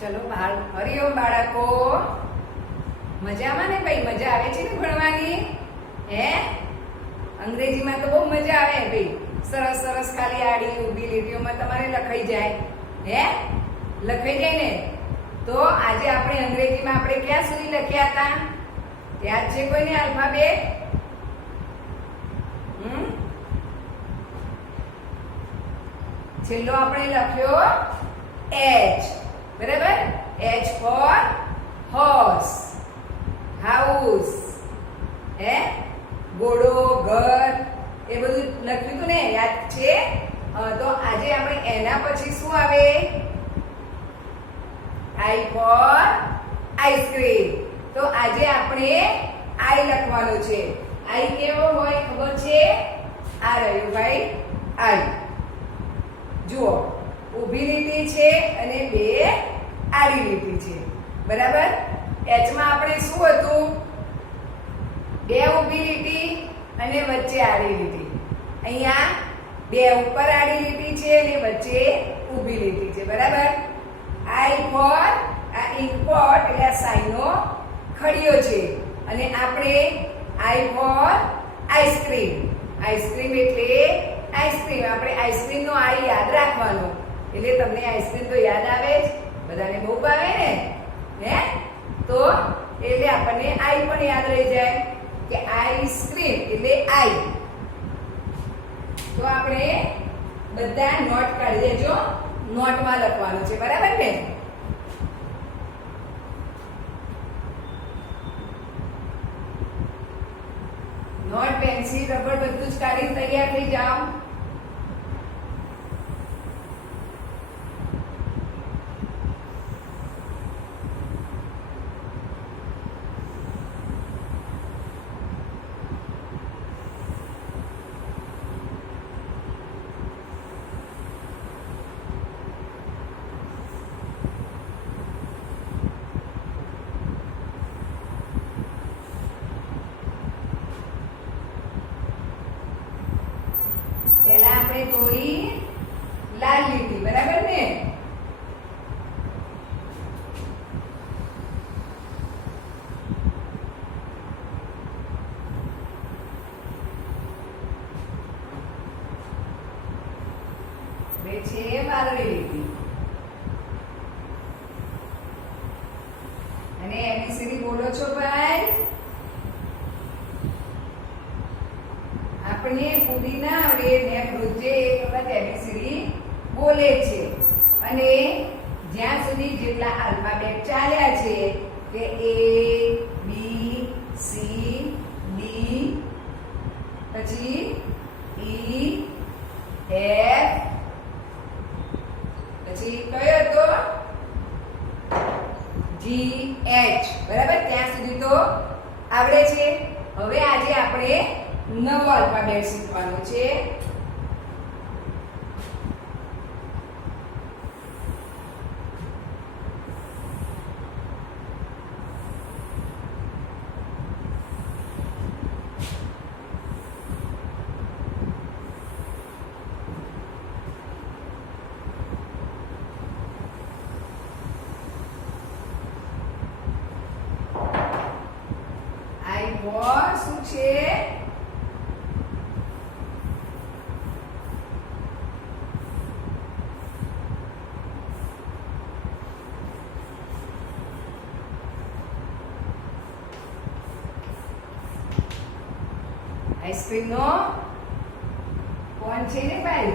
ચલો હરિઓમ બાળકો, મજામાં ને ભાઈ? મજા આવે છે ને ભણવાની? હે, અંગ્રેજીમાં તો બહુ મજા આવે ભાઈ. સરસ સરસ ખાલી આડી ઊભી લીટીઓમાં તમારે લખાઈ જાય. હે, લખાઈ જાય ને? તો આજે આપણે અંગ્રેજીમાં આપણે ક્યાં સુધી લખ્યા હતા? યાદ છે કોઈને આલ્ફાબેટ? છેલ્લો આપણે લખ્યો H, બરાબર? H for horse, house, હે, ઘોડો, ઘર, એ બધું લખ્યું હતું ને, યાદ છે? તો આજે આપણે એના પછી શું આવે? I for ice cream. તો આજે આપણે I લખવાનો છે. I કેવો હોય ખબર છે? આ રહ્યું ભાઈ I. જુઓ, ઊભી લીટી છે અને બે આડી લીટી છે, બરાબર? H માં આપણે શું હતું? બે ઊભી લીટી અને વચ્ચે આડી લીટી. અહીંયા બે ઉપર આડી લીટી છે અને વચ્ચે ઊભી લીટી છે, બરાબર? I for આ ઇંકપોટ એટલે આ સાઈનો ખડિયો છે અને આપણે I for આઈસ્ક્રીમ. આઈસ્ક્રીમ એટલે આઈસ્ક્રીમ. આપણે આઈસ્ક્રીમ નો I યાદ રાખવાનો એટલે તમને આઈસ્ક્રીમ તો યાદ આવે જ, બધાને બહુ ભાવે ને? હે, તો એટલે આપણને I પણ યાદ રહી જાય કે આઈસ્ક્રીમ એટલે I. તો આપણે બધા નોટ કાઢી દેજો, નોટમાં લખવાનું છે, બરાબર ને? નોટ, પેન્સિલ, રબર બધું જ કાઢીને તૈયાર થઈ જાઓ. પહેલા આપણે દોરી લાલ લીટી, બરાબર ને? બે છે વાદળી લીટી અને એબીસીડી બોલો છો ભાઈ? આપણે પૂરી ના આવડે ને રોજે એક વખત એબીસીડી બોલે છે અને જ્યાં સુધી જેટલા આલ્ફાબેટ ચાલ્યા છે કે A, B, C, D, પછી E, F, પછી કયો હતો? G, H, બરાબર? ત્યાં સુધી તો આવડે છે. હવે આજે આપણે નવો આલ્ફાબેટ શીખવાનો છે. I for શું છે? આઈસ્ક્રીમ નો કોણ છે ને ભાઈ?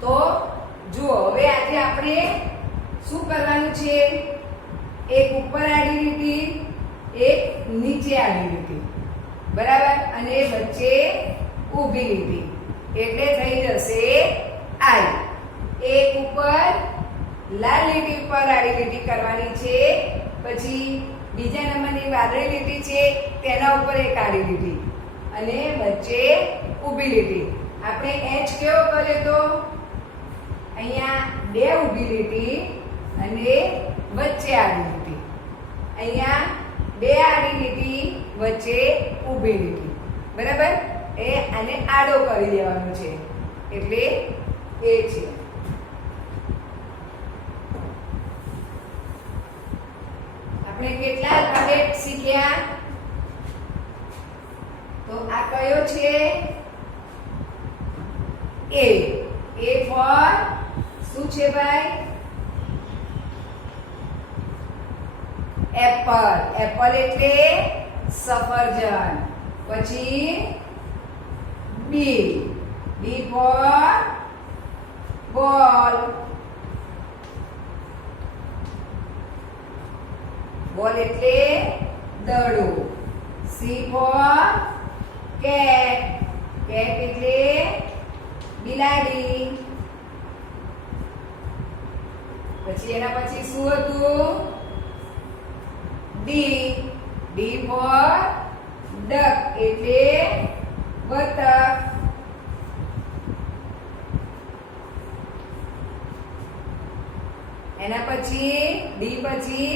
તો જુઓ, હવે આજે આપણે શું કરવાનું છે? એક ઉપર આડી લીટી, એક નીચે આડી લીટી, બરાબર? અને વચ્ચે ઊભી લીટી એટલે થઈ જશે I. એક ઉપર લાલ લીટી ઉપર આડી લીટી કરવાની છે, પછી બીજા નંબરની વાદળી લીટી છે તેના ઉપર એક આડી લીટી અને વચ્ચે ઊભી લીટી. આપણે H કેવો કર્યો તો? અહીંયા બે ઊભી લીટી અને વચ્ચે આડી લીટી. અહીંયા બે આડી લીટી વચ્ચે ઊભી લીટી, બરાબર? એ આને આડો કરી દેવાનો છે એટલે એ છે. આપણે કેટલા આલ્ફાબેટ શીખ્યા? તો આ કયો છે? એ. એ ફોર શું છે ભાઈ? એપલ. એપલ એટલે સફરજન. પછી બી. બી ફોર બોલ. બોલ એટલે દડો. C four cat. કેટ એટલે બિલાડી. પછી એના પછી શું હતું? ડી. ડી ફોર ડક એટલે બતક. એના પછી ડી પછી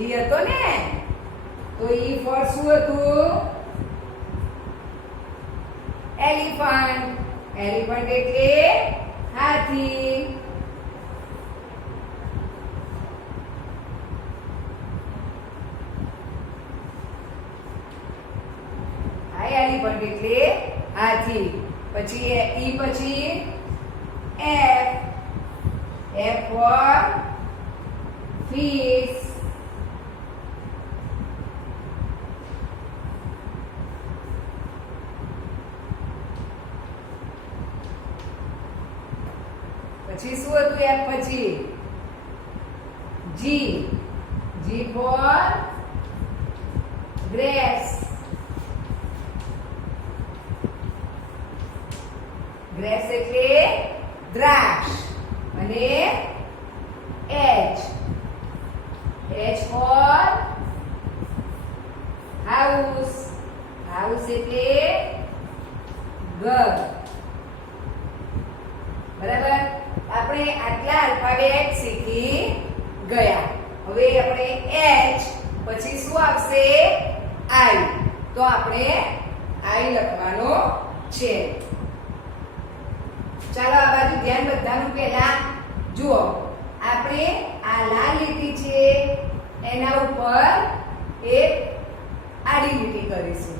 ઈ હતો ને, તો ઈ ફોર શું હતું? એલિફન્ટ. એલિફન્ટ એટલે હાથી. એલિફન્ટ એટલે હાથી. પછી ઈ પછી એફ. F four fish. પછી શું હતું એફ પછી? જી. G for grapes. ગ્રેપ્સ એટલે દ્રાક્ષ. અને H. H for house. House એટલે ઘર. બરાબર. આપણે આટલા આલ્ફાબેટ શીખી ગયા. હવે આપણે એચ પછી શું આવશે? આઈ. તો આપણે આઈ લખવાનો છે. ચાલો આ બાજુ ધ્યાન બધાનું પહેલા જુઓ. આપણે આ લાલ લીટી છે એના ઉપર એક આડી લીટી કરીશું.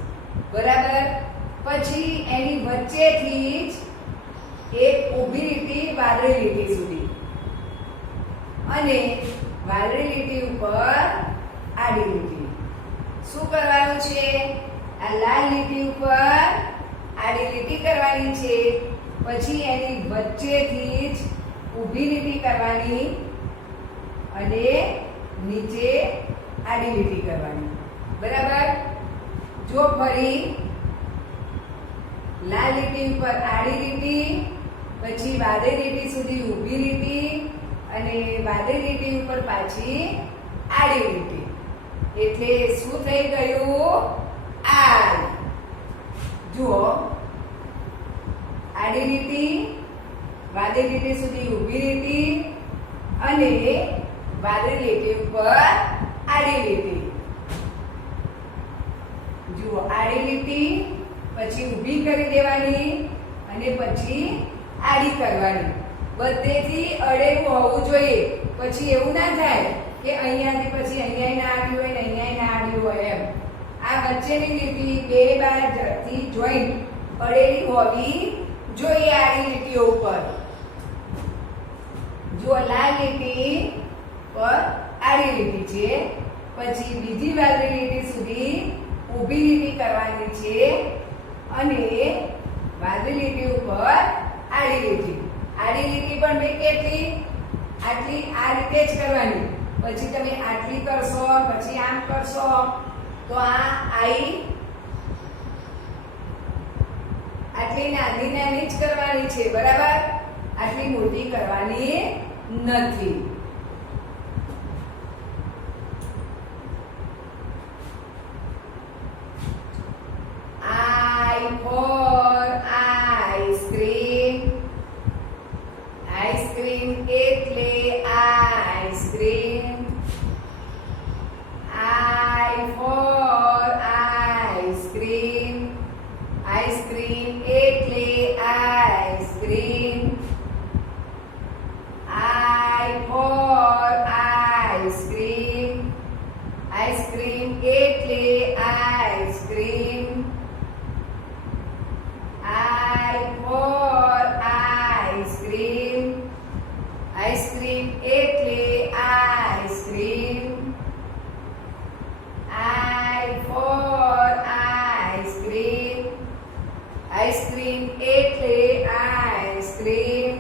બરાબર. પછી એની વચ્ચેથી જ એક ઊભી લીટી વાદળી લીટી સુધી, અને વાદળી લીટી ઉપર આડી લીટી. શું કરવાનું છે? આ લાલ લીટી ઉપર આડી લીટી કરવાની છે. પછી એની વચ્ચેથી જ ઊભી લીટી કરવાની અને નીચે આડી લીટી કરવાની. બરાબર. જો ફરી લાલ લીટી ઉપર આડી લીટી, પછી વાદળી લીટી સુધી ઊભી લીટી, અને વાદળી લીટી ઉપર પાછી આડી લીટી. એટલે શું થઈ ગયું? આઈ. જુઓ, આડી લીટી, વાદળી લીટી સુધી ઊભી લીટી, અને વાદળી લીટી ઉપર આડી લીટી. જુઓ, આડી લીટી પછી ઊભી કરી દેવાની અને પછી આડી કરવાની. બધેથી અડેલું હોવું જોઈએ. પછી એવું ના થાય કે અહીંયાથી પછી અહીંયા ના આડી હોય ને અહીંયા ના આડી હોય એમ. આ વચ્ચેની લીટી બે બાજુથી જોઈન્ટ અડેલી હોવી જોઈએ આડી લીટીઓ ઉપર. જો લાલ લીટી પર આડી લીટી છે, પછી બીજી વાદળી લીટી સુધી ઊભી લીટી કરવાની છે, અને વાદળી લીટી ઉપર આડી લીટી. આડી લીટી પણ બે કેટલી? આટલી. આ રીતે જ કરવાની. પછી તમે આટલી કરશો, પછી આમ કરશો, તો આ આઈ આટલી નાની નાની જ કરવાની છે. બરાબર. આટલી મોટી કરવાની નથી. I for ice cream. Ice cream એટલે ice cream. I for ice cream. Ice cream એટલે ice cream. I for ice cream. for ice cream. Ice cream એટલે ice cream. I for ice cream. Ice cream એટલે ice cream.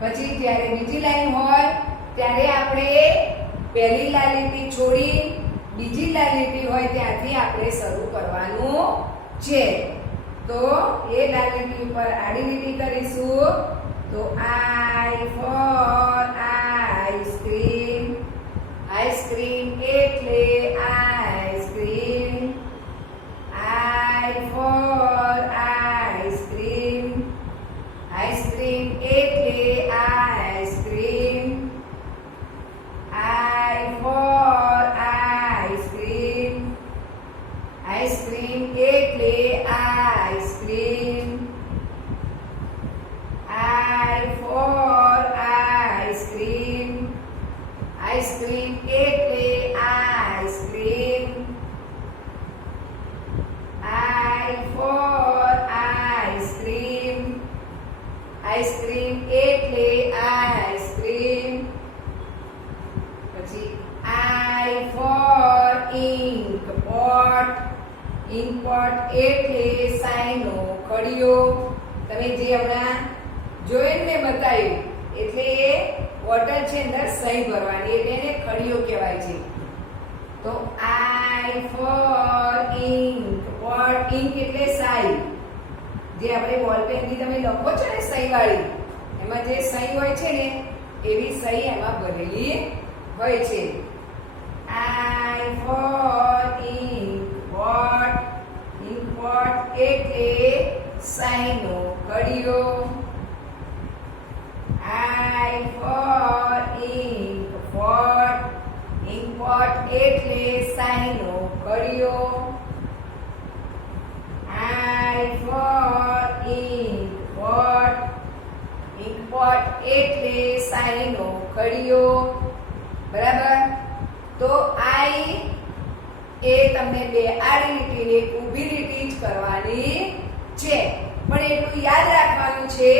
પછી જ્યારે બીજી line હોય ત્યારે આપણે પહેલી લાલ લીટી છોડી બીજી લાલ લીટી હોય ત્યાંથી આપણે શરૂ કરવાનું છે. તો એ લાલ લીટી ઉપર આડી લીટી કરીશું. તો I for ice cream. Ice cream એટલે ice cream. I for ice cream. Ice cream એટલે ice cream. I for ice cream. Ice cream એટલે ice cream. I for ice cream. Ice cream એટલે ice cream. I for ice cream. Ice cream એટલે ice cream. પછી I for ink pot. Ink pot એટલે સાઈનો ખડિયો. તમે જે હમણાં જોઈને મેં બતાવ્યું એટલે એ બોટલ છે અંદર સહી ભરવાની એટલે એને ખડિયો કહેવાય છે. તો I for ink pot. ink એટલે સહી. જે આપણે બોલ પેનથી તમે લખો છો ને સહી વાળી એમાં જે સહી હોય છે ને એવી સહી એમાં ભરેલી હોય છે. I for ink pot. ink pot એટલે સહીનો ખડિયો. I for ink pot. ink pot એટલે સહીનો ખડિયો. I for ink pot. ink pot એટલે સહીનો ખડિયો. બરાબર. તો I એ તમને બે આડી લીટી ને એક ઊભી લીટી જ કરવાની છે. પણ એટલું યાદ રાખવાનું છે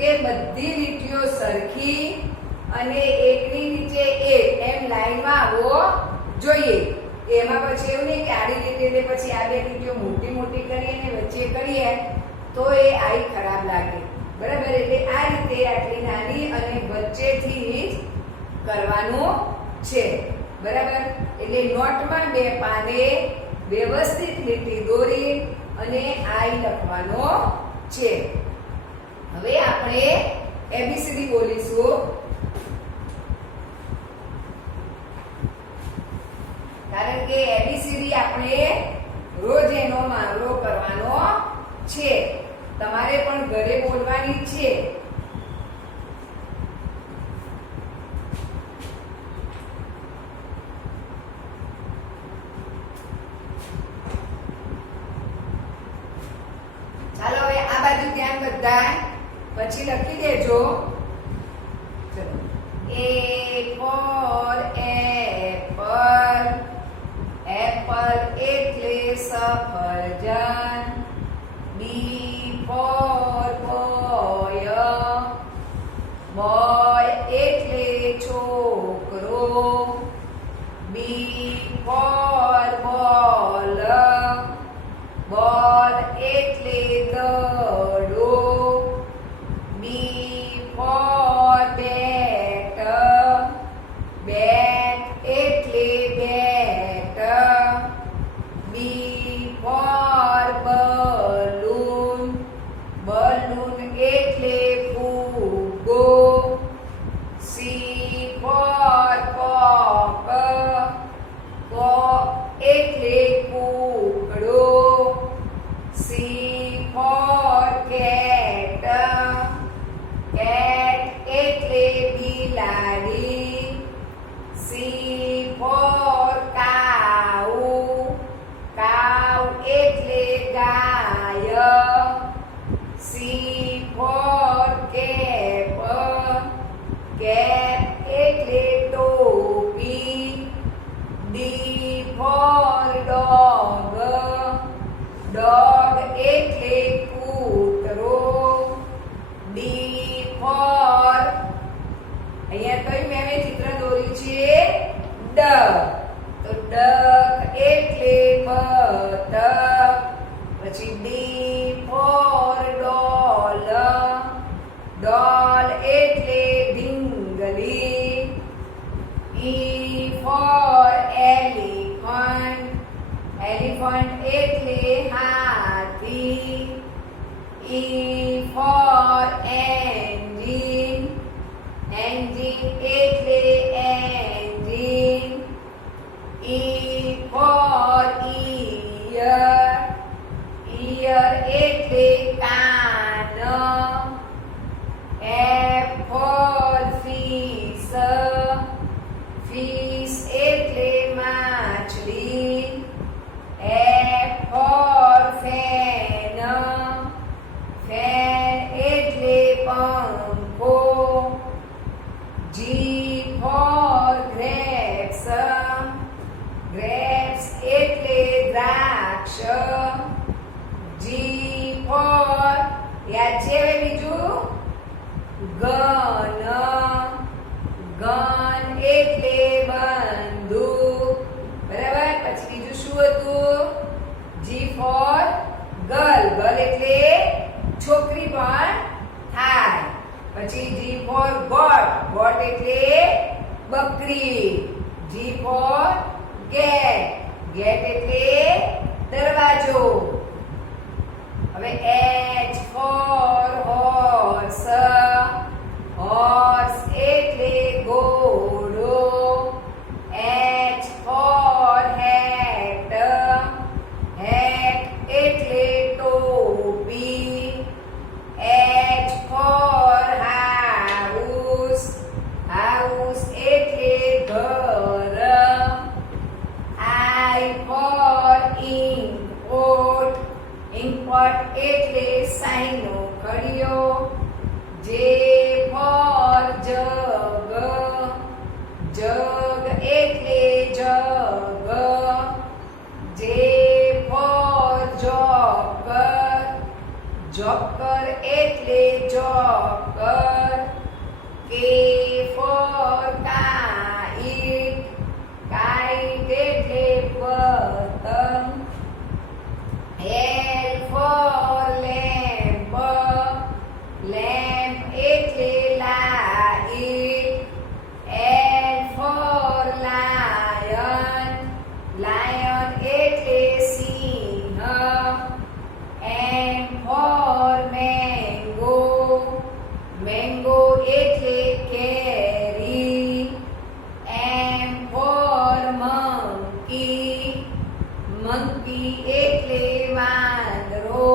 કે બધી લીટીઓ સરખી અને એકની નીચે એક એમ લાઈનમાં આવવો જોઈએ. એમાં પછી એવું નહીં કે આડી લીટી એટલે પછી આ બે લીટીઓ મોટી મોટી કરીએ અને વચ્ચે કરીએ તો એ આઈ ખરાબ લાગે. બરાબર. એટલે આ રીતે આટલી નાની અને વચ્ચેથી જ કરવાનું છે. બરાબર. એટલે નોટમાં બે પાને વ્યવસ્થિત લીટી દોરી અને આઈ લખવાનો છે. હવે આપણે એબીસીડી બોલીશું. કારણ કે એબીસીડી આપણે રોજ એનો મહાવરો કરવાનો છે. તમારે પણ ઘરે બોલવાની છે. ચાલો હવે આ બાજુ ધ્યાન બધા પછી લખી દેજો. ચલો. A for apple. apple એટલે સફરજન. B for boy. boy એટલે છોકરો. B for ball. ball એટલે દડો. B for bat. bat એટલે બેટ. B for balloon. balloon એટલે ફુગ્ગો. C for cock. cock એટલે કૂકડો. C for cat. cat એટલે બિલાડી. C for cow. cow એટલે ગાય. C for cap. cap એટલે ટોપી. D for dog. dog એટલે કૂતરો. તો ડક એટલે બતક. પછી ડી ફોર ડોલ. ડોલ એટલે ઢીંગલી. E for elephant. એલિફન્ટ એટલે હાથી. E for engine. એન્જિન એટલે એન્જિન. ઈ ફોર ઈયર. ઈયર એટલે કાન. F four fish. ફિશ એટલે માછલી. F four fan. ફેન એટલે પંખો. જી ફોર ગ્રેપ્સ. ગ્રેપ્સ એટલે દ્રાક્ષ. જી ફોર યાદ છે હવે બીજું ગન. ગન એટલે બંદૂક. બરાબર. પછી બીજું શું હતું? G four girl. ગર્લ એટલે છોકરી પણ થાય. પછી જી ફોર ગોટ. ગોટ એટલે બકરી. G four gate. ગેટ એટલે દરવાજો. હવે એચ ફોર હોર્સ. હોર્સ એટલે ઘોડો. H for hat. હેટ એટલે ટોપી. H for house. હાઉસ એટલે ઘર. આઈ ફોર ઇમ્પોર્ટ. ઇમ્પોર્ટ એટલે સાઈનો ઘડિયો. જે ફોર જગ. જગ એટલે jug. J for joker. Joker એટલે joker. K for kite. Kite એટલે પતંગ. L for lamp. લેમ્પ એટલે light. L for lion. Lion એટલે સિંહ. M for mango. મેંગો એટલે કેરી. M for monkey. મંકી એટલે વાંદરો.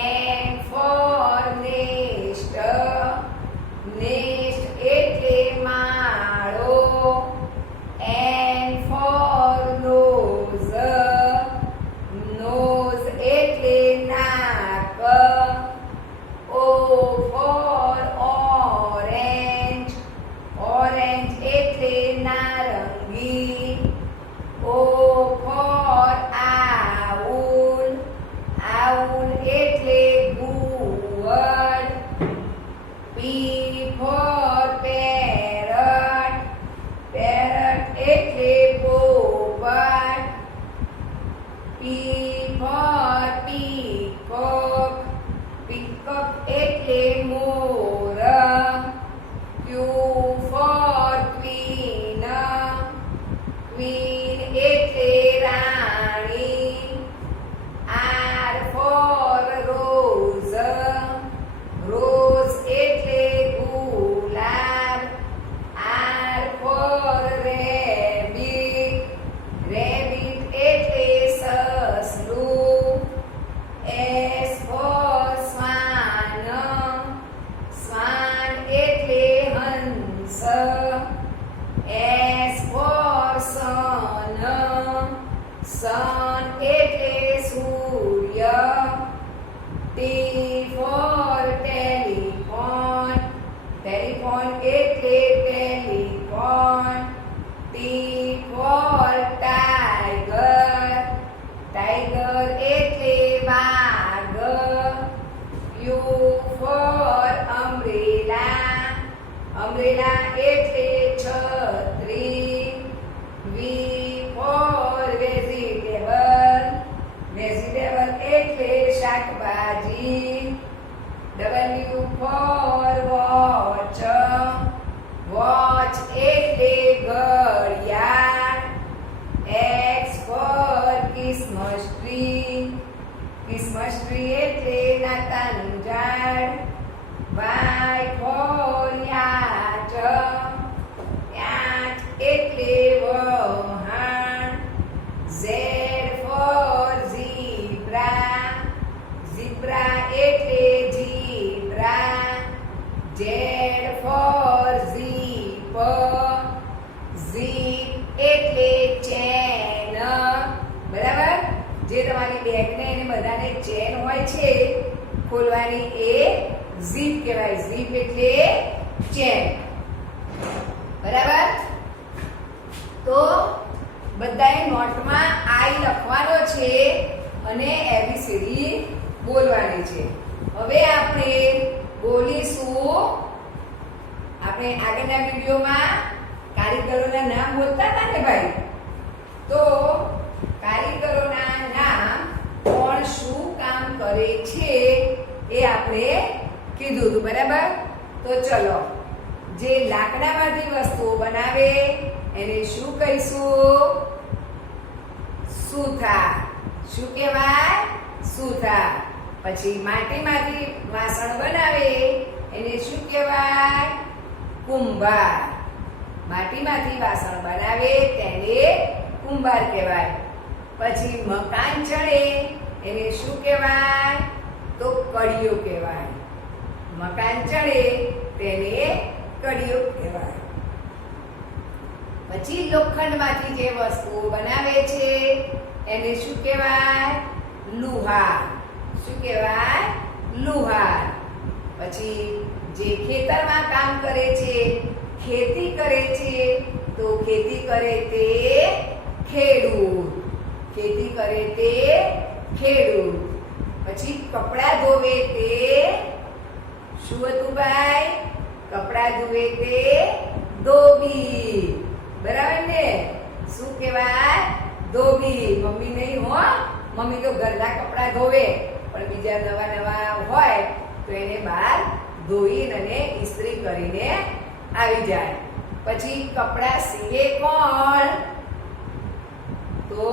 N four nest. નેસ્ટ એટલે માળો. N four nose. નોઝ એટલે નાક. ઓ ફોર ઓરેન્જ. ઓરેન્જ એટલે નારંગી. ઓ ફોર આઉલ. આઉલ એટલે ઘુવડ. P for parrot. પેરટ એટલે પોપટ. P for peacock. પીકોક એટલે મોર. Q for queen. ક્વીન એટલે રાણી. R for rose. શાકભાજી. W for watch. Watch એટલે ઘડિયાળ. X for Christmas tree. Christmas tree એટલે નાતાલનું ઝાડ. Y for yacht. Yacht એટલે વહાણ. Z for zebra. Zebra એટલે zebra. Z for zip. Zip એટલે ચેન. બરાબર? જે તમારી બેગને એને બધાને ચેન હોય છે ખોલવાની એ ઝીપ કહેવાય. ઝીપ એટલે ચેન. બરાબર? તો બધાએ નોટમાં આઈ લખવાનો છે અને એબીસીડી બોલવાની છે. હવે આપણે બોલીશું. આપણે આગળના વિડીયોમાં કારીગરોના નામ બોલતા હતા ને ભાઈ, તો કારીગરોના નામ કોણ શું કામ કરે છે એ આપણે કીધું હતું. બરાબર? તો ચલો, જે લાકડામાંથી વસ્તુઓ બનાવે એને શું કહીશું? સુથાર. શું કહેવાય? સુથાર. પછી માટીમાંથી વાસણ બનાવે એને શું કહેવાય? કુંભાર. માટીમાંથી વાસણ બનાવે તેને કુંભાર કહેવાય. પછી મકાન ચડે એને શું કહેવાય? તો કડિયો કહેવાય. મકાન ચડે તેને કડિયો કહેવાય. પછી લોખંડમાંથી જે વસ્તુઓ બનાવે છે એને શું કહેવાય? લુહાર. શું કહેવાય? લુહાર. પછી જે ખેતરમાં કામ કરે છે, ખેતી કરે છે, તો ખેતી કરે તે ખેડૂત. ખેતી કરે તે ખેડૂત. પછી કપડાં ધોવે તે શું હતું ભાઈ? કપડાં ધોવે તે ધોબી. બરાબર ને? શું કહેવાય? ધોબી. મમ્મી નહીં હો, મમ્મી તો ઘરના કપડાં ધોવે, પણ બીજા નવા નવા હોય તો એને બહાર ધોઈને અને ઇસ્ત્રી કરીને આવી જાય. પછી કપડાં સીવે કોણ? તો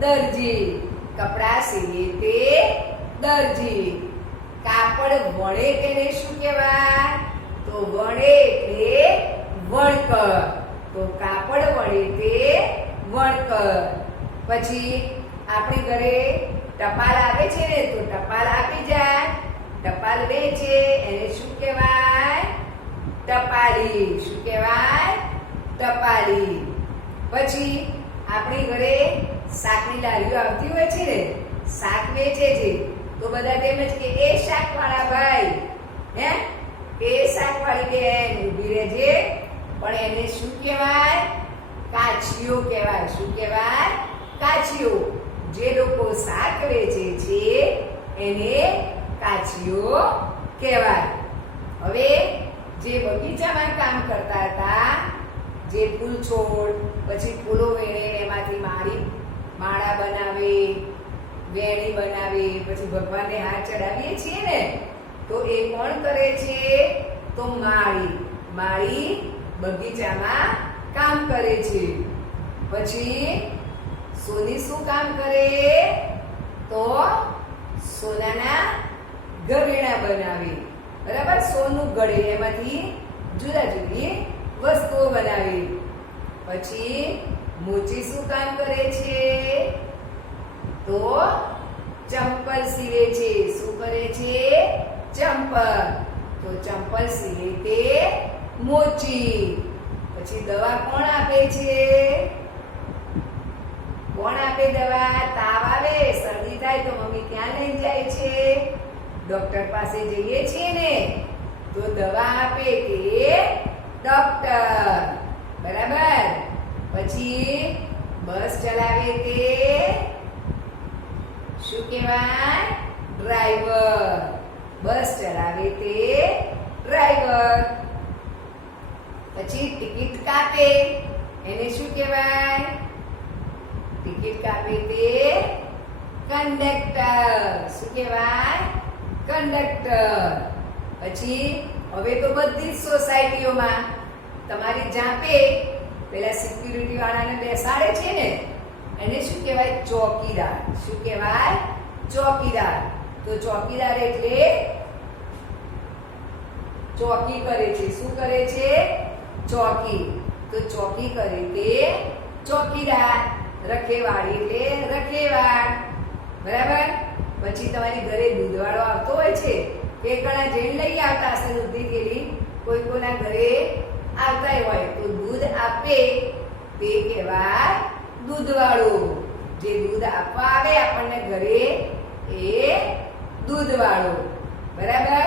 દરજી. કપડાં સીવે તે દરજી. કાપડ વણે તેને શું કહેવાય? તો વણે એટલે વણકર. તો કાપડ વણે તે વણકર. પછી આપણી ઘરે ટપાલ આવે છે ને, તો ટપાલ આપી જાય, ટપાલ વેચે એને શું કહેવાય? ટપાલી. શું કહેવાય? ટપાલી. પછી આપણી ઘરે શાકની લારીઓ આવતી હોય છે ને, શાક વેચે છે, તો બધા તેમ જ કે એ શાકવાળા ભાઈ, હે, એ શાકવાળી બેન ઊભી રહેજે. પણ એને શું કહેવાય? કાચીઓ કહેવાય. શું કહેવાય? કાચીઓ. જે લોકો શાક વેચે છે એને કાચીઓ કહેવાય. હવે જે બગીચામાં કામ કરતા હતા, જે ફૂલ છોડ, પછી ફૂલો વેણે એમાંથી માળા બનાવે, વેણી બનાવે, પછી ભગવાનને હાથ ચડાવીએ છીએ ને, તો એ કોણ કરે છે? તો માળી. માળી બગીચામાં કામ કરે છે. પછી સોની શું કામ કરે? તો સોનાના ઘરેણા બનાવે. બરાબર? સોનું ગળે એમાંથી જુદા જુદી વસ્તુઓ બનાવે. પછી મોચી શું કામ કરે છે? તો ચંપલ સીવે છે. શું કરે છે? ચંપલ. તો ચંપલ સીવે તે મોચી. પછી દવા કોણ આપે છે? કોણ આપે દવા? તાવ આવે, શરદી થાય તો મમ્મી ક્યાં લઈ જાય છે? ડોક્ટર પાસે જઈએ છીએ ને, તો દવા આપે તે ડોક્ટર. બરાબર? પછી બસ ચલાવે તે શું કહેવાય? ડ્રાઈવર. બસ ચલાવે તે ડ્રાઈવર. પછી ટિકિટ કાપે એને શું કહેવાય? ટિકિટ કાપે તે કંડક્ટર. શું કહેવાય? કંડક્ટર. પછી હવે તો બધી જ સોસાયટીઓમાં તમારી જાપે પેલા સિક્યુરિટી વાળાને બેસાડે છે ને, એને શું કહેવાય? ચોકીદાર. શું કહેવાય? ચોકીદાર. તો ચોકીદાર એટલે ચોકી કરે છે. શું કરે છે? ચોકી. તો ચોકી કરે તે ચોકીદાર. રખેવાળી એટલે રખેવાળ. બરાબર. પછી તમારી ઘરે દૂધવાળો આવતો હોય છે, કે ઘણા જઈને લઈ આવતા હશે દૂધની થેલી, કોઈ કોઈના ઘરે આવતા હોય તો દૂધ આપે તે કહેવાય દૂધવાળો. જે દૂધ આપવા આવે આપણને ઘરે એ દૂધવાળો. બરાબર.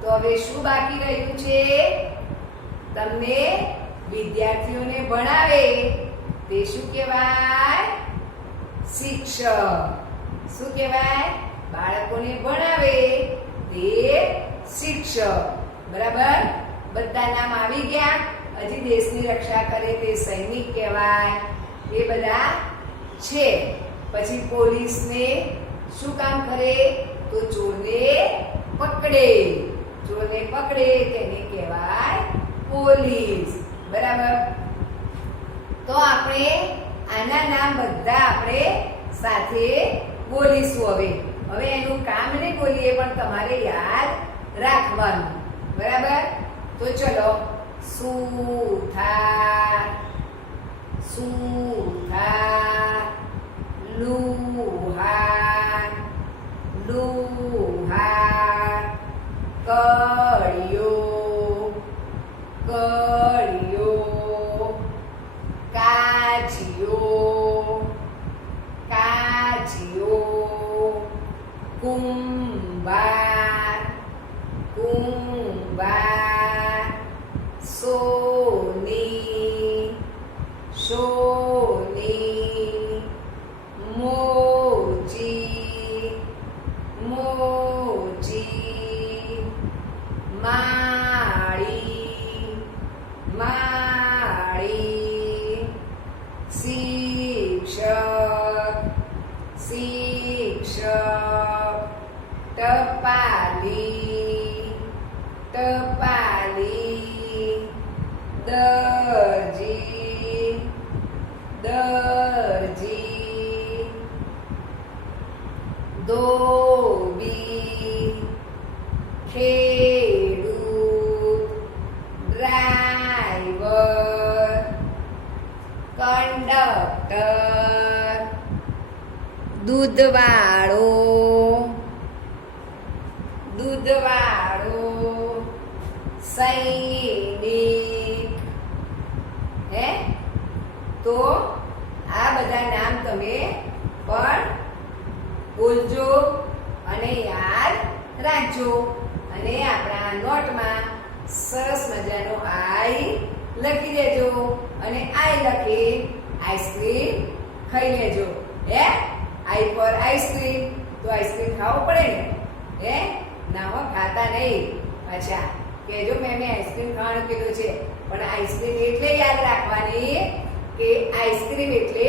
તો હવે શું બાકી રહ્યું છે? તમને વિદ્યાર્થીઓને ભણાવે તે શું કહેવાય? શિક્ષક. શું કહેવાય? બાળકોને ભણાવે તે શિક્ષક. બરાબર. બધા નામ આવી ગયા. હજી દેશની રક્ષા કરે તે સૈનિક કહેવાય. એ બધા છે. પછી પોલીસને શું કામ કરે? તો ચોરને પકડે. ચોરને પકડે તેને કહેવાય પોલીસ. બરાબર. તો આપણે આના નામ બધા આપણે સાથે બોલીશું. હવે એનું કામ નહીં બોલીએ, પણ તમારે યાદ રાખવાનું. બરાબર. તો ચલો. સુથાર, સુથાર. લુહાર, લુહાર. કળિયો, કળિયો. કાચિયો, કાચિયો. કુંભાર, કુંભાર. સોની, સોની. મોચી, મોચી. માળી, માળી. શિક્ષક, શિક્ષક. ટપાલી, ટપાલી. દરજી, દરજી. ધોબી, ખેડૂત. Driver, conductor. દૂધવાળો, દૂધવાળો. સૈનિક. હે? તો આ બધા નામ તમે પણ બોલજો અને યાદ રાખજો. અને આપણા નોટમાં સરસ મજાનો આઈ લખી દેજો. અને આઈ લખી આઈસ્ક્રીમ ખાઈ લેજો. હે? આઈ ફોર આઈસ્ક્રીમ. તો આઈસ્ક્રીમ ખાવું પડે ને? હે? ના હો, ખાતા નહીં. અચ્છા, કહેજો મેં આઈસ્ક્રીમ ખાવાનું કીધું છે, પણ આઈસ્ક્રીમ એટલે યાદ રાખવાની કે આઈસ્ક્રીમ એટલે